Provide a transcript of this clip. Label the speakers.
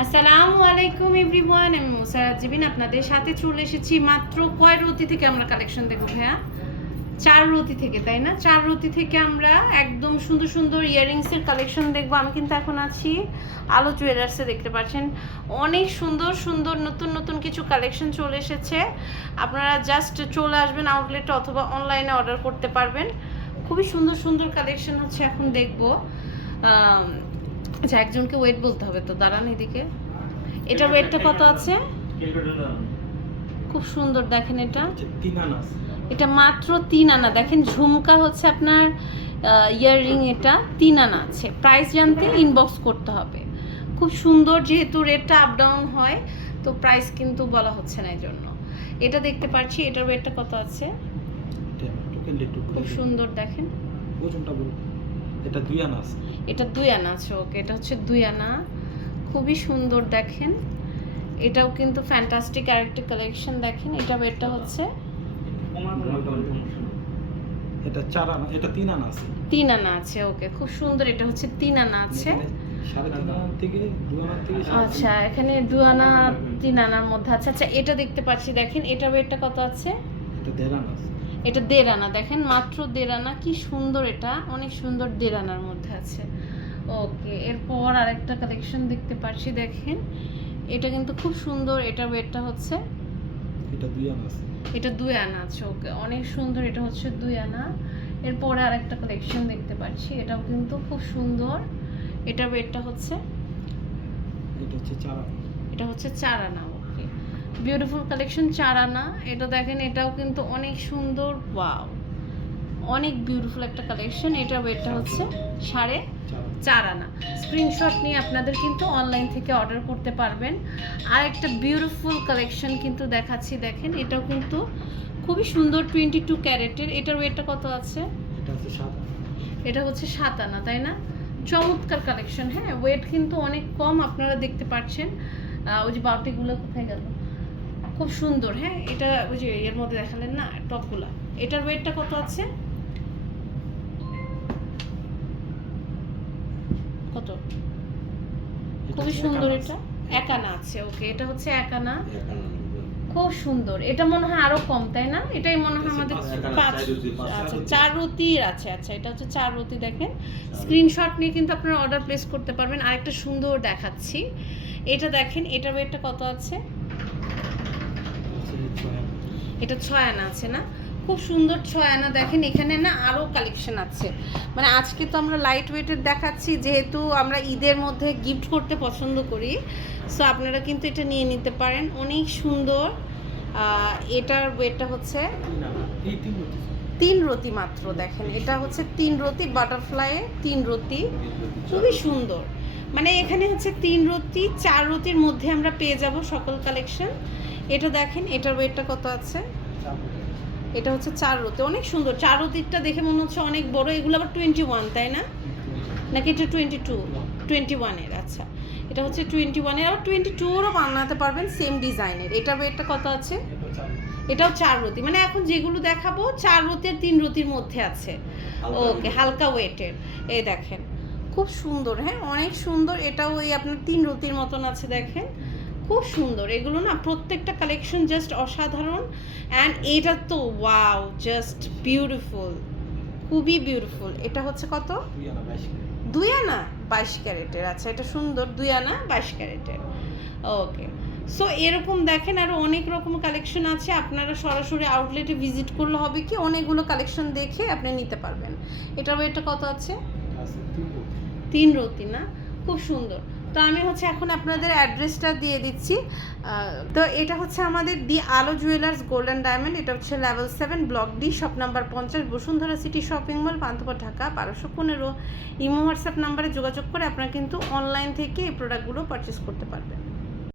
Speaker 1: আসসালামু আলাইকুম এভরিওয়ান, আমি মুসারাত জিবিন আপনাদের সাথে চলে এসেছি মাত্র কয় রতি থেকে আমরা কালেকশন দেখব ভাইয়া? চার রতি থেকে, তাই না? চার রতি থেকে আমরা একদম সুন্দর সুন্দর ইয়াররিংসের কালেকশন দেখব। আমি কিন্তু এখন আছি আলো জুয়েলার্সে দেখতে পাচ্ছেন? অনেক সুন্দর সুন্দর নতুন নতুন কিছু কালেকশন চলে এসেছে। আপনারা জাস্ট চলে আসবেন আউটলেটে অথবা অনলাইনে অর্ডার করতে পারবেন। খুবই সুন্দর সুন্দর কালেকশন হচ্ছে এখন দেখব। আচ্ছা একজনকে ওয়েট বলতে হবে তো দাঁড়ান এদিকে। এটার ওয়েটটা কত আছে? খুব সুন্দর দেখেন এটা। এটা মাত্র তিন আনা। দেখেন ঝুমকা হচ্ছে আপনার ইয়াররিং এটা তিন আনা আছে। প্রাইস জানতে ইনবক্স করতে হবে। খুব সুন্দর যেহেতু রেটটা আপ ডাউন হয় তো প্রাইস কিন্তু বলা হচ্ছে না এই জন্য এটা দেখতে পাচ্ছি এটার ওয়েটটা কত আছে? খুব সুন্দর দেখেন।
Speaker 2: ওজনটা বলুন। এটা দুই আনাস
Speaker 1: এটা দুই আনা আছে ওকে এটা হচ্ছে দুই আনা। খুবই সুন্দর দেখেন। এটাও কিন্তু ফ্যান্টাস্টিক আরেকটা কালেকশন দেখেন। এটা ওয়েটটা হচ্ছে
Speaker 2: এটা চার আনা এটা তিন আনা আছে।
Speaker 1: তিন আনা আছে ওকে খুব সুন্দর। এটা হচ্ছে তিন আনা আছে।
Speaker 2: আনা আনা
Speaker 1: আচ্ছা এখানে দু আনা তিন আনার মধ্যে আছে। আচ্ছা এটা দেখতে পাচ্ছি। দেখেন এটা ওয়েটটা কত আছে?
Speaker 2: এটা দেড় আনাস
Speaker 1: এটা দেড় আনা দেখেন মাত্র দেড় আনা কি সুন্দর এটা অনেক সুন্দর দেড় আনার মধ্যে আছে। ওকে এরপর আরেকটা কালেকশন দেখতে পাচ্ছি দেখেন। এটা কিন্তু খুব সুন্দর এটা ওয়েটটা হচ্ছে?
Speaker 2: এটা দুই আনাস
Speaker 1: এটা দুই আনা আছে ওকে অনেক সুন্দর এটা হচ্ছে দুই আনা। এরপরে আরেকটা কালেকশন দেখতে পাচ্ছি এটাও কিন্তু খুব সুন্দর। এটা ওয়েটটা হচ্ছে?
Speaker 2: এটা হচ্ছে চার আনা।
Speaker 1: এটা হচ্ছে চার আনা বিউটিফুল কালেকশন চার আনা এটা দেখেন এটাও কিন্তু অনেক সুন্দর। ওয়াও অনেক বিউটিফুল একটা কালেকশন এটার ওয়েটটা হচ্ছে সাড়ে
Speaker 2: চার আনা
Speaker 1: স্ক্রিনশট নিয়ে আপনাদের কিন্তু অনলাইন থেকে অর্ডার করতে পারবেন। আর একটা বিউটিফুল কালেকশন কিন্তু দেখাচ্ছি দেখেন। এটাও কিন্তু খুবই সুন্দর টোয়েন্টি টু ক্যারেটের। এটার ওয়েটটা কত আছে?
Speaker 2: এটা হচ্ছে সাত আনা।
Speaker 1: এটা হচ্ছে সাত আনা তাই না? চমৎকার কালেকশন হ্যাঁ? ওয়েট কিন্তু অনেক কম আপনারা দেখতে পাচ্ছেন। ওই যে বাউটিগুলো কোথায় গেল? খুব সুন্দর হ্যাঁ? এটা ওই যে এর মধ্যে দেখালেন না টপগুলা। এটার ওয়েটটা কত আছে? কত? খুবই সুন্দর এটা। এক আনা আছে ওকে এটা হচ্ছে এক আনা
Speaker 2: আছে। এক আনা।
Speaker 1: খুব সুন্দর। এটা মনে হয় আরও কম তাই না? এটাই মনে হয় আমাদের পাঁচ
Speaker 2: চার
Speaker 1: আচ্ছা চার রুটির আছে আচ্ছা এটা হচ্ছে চার রুটি দেখেন। স্ক্রিনশট নিয়ে কিন্তু আপনারা অর্ডার প্লেস করতে পারবেন। আরেকটা সুন্দর দেখাচ্ছি। এটা দেখেন এটার ওয়েটটা কত আছে। এটা ছয় আনা আছে না? খুব সুন্দর ছয় আনা। দেখেন এখানে না আরও কালেকশন আছে। মানে আজকে তো আমরা লাইট ওয়েটের দেখাচ্ছি যেহেতু আমরা ঈদের মধ্যে গিফট করতে পছন্দ করি। সো আপনারা কিন্তু এটা নিয়ে নিতে পারেন। অনেক সুন্দর। এটার ওয়েটটা হচ্ছে
Speaker 2: তিন
Speaker 1: রতি। মাত্র দেখেন। এটা হচ্ছে তিন রতি বাটারফ্লাই তিন রতি। খুবই সুন্দর। মানে এখানে হচ্ছে তিন রতি চার রতির মধ্যে আমরা পেয়ে যাব সকল কালেকশন এটা দেখেন এটার ওয়েটটা কত আছে? এটা হচ্ছে চার রতি। অনেক সুন্দর। চার রতিরটা দেখে মনে হচ্ছে অনেক বড়। এগুলো আবার টোয়েন্টি ওয়ান তাই না? নাকি এটা টোয়েন্টি টু টোয়েন্টি ওয়ানের আচ্ছা। এটা হচ্ছে টোয়েন্টি ওয়ানের আবার টোয়েন্টি টুরও বানাতে পারবেন সেম ডিজাইনের এটার ওয়েটটা কত আছে। এটাও চার রতি। মানে এখন যেগুলো দেখাবো চার রতি আর তিন রতির মধ্যে আছে। ওকে হালকা ওয়েটের এই দেখেন। খুব সুন্দর হ্যাঁ? অনেক সুন্দর। এটাও ওই আপনার তিন রতির মতন আছে দেখেন। খুব সুন্দর। এগুলো না প্রত্যেকটা কালেকশন জাস্ট অসাধারণ। অ্যান্ড এটা তো ওয়াও জাস্ট বিউটিফুল খুবই বিউটিফুল এটা হচ্ছে কত?
Speaker 2: দুই আনা বাইশ
Speaker 1: ক্যারেটের। আচ্ছা এটা সুন্দর। দুই আনা বাইশ ক্যারেটের। ওকে সো এরকম দেখেন আরও অনেক রকম কালেকশন আছে। আপনারা সরাসরি আউটলেটে ভিজিট করলে হবে কি অনেকগুলো কালেকশন দেখে আপনি নিতে পারবেন। এটার ওয়েটটা কত আছে?
Speaker 2: এটা। তিন
Speaker 1: রতি না? খুব সুন্দর। তো আমি হচ্ছে এখন আপনাদের অ্যাড্রেসটা দিয়ে দিচ্ছি। তো এটা হচ্ছে আমাদের দি আলো জুয়েলার্স গোল্ডেন ডায়মন্ড এটা হচ্ছে level seven block D shop number পঞ্চাশ, Bashundhara city shopping mall Panthapath Dhaka, বারোশো পনেরো। ইমো হোয়াটসঅ্যাপ নাম্বারে যোগাযোগ করে আপনারা কিন্তু অনলাইন থেকে এই প্রোডাক্টগুলো পারচেস করতে পারবেন।